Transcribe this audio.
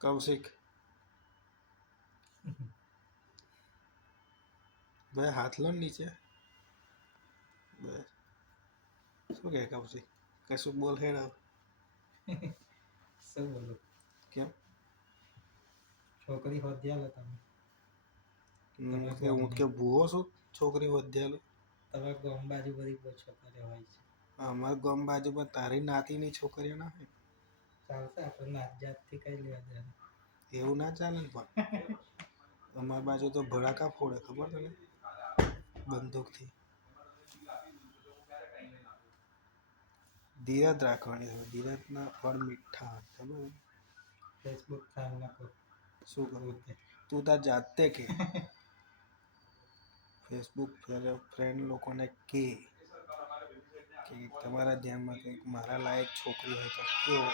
કૌશિક ભાઈ હાથ લો નીચે. બસ શું કહે કૌશિક? કશું બોલ હેડ. શું બોલું? કેમ છોકરી હોદ્યા લો તમે. હું કે ભૂવો છું છોકરી વધ્યાલો? તમે ગામ બાજુ બધી બહુ છોકરીઓ હોય છે. અમારા ગામ બાજુ પણ તારી નાતીની છોકરીઓ ના હોય. ચાલશે, આપણે નાત જાતથી કઈ લેવા દેવાનું. એવું ના ચાલે ને પણ. અમારી બાજુ તો ભડાકા ફોડે ખબર તને? બંદૂકથી. ધીરજ રાખવાની હોય. ધીરજના ફળ મીઠા હોય ખબર? ફેસબુક ચાલુ નાખો. શું કરું? તું તાર જાતે કે ફેસબુક ફ્રેન્ડ લોકોને કે તમારા ધ્યાનમાં કંઈક મારા લાયક છોકરી હોય તો કયો.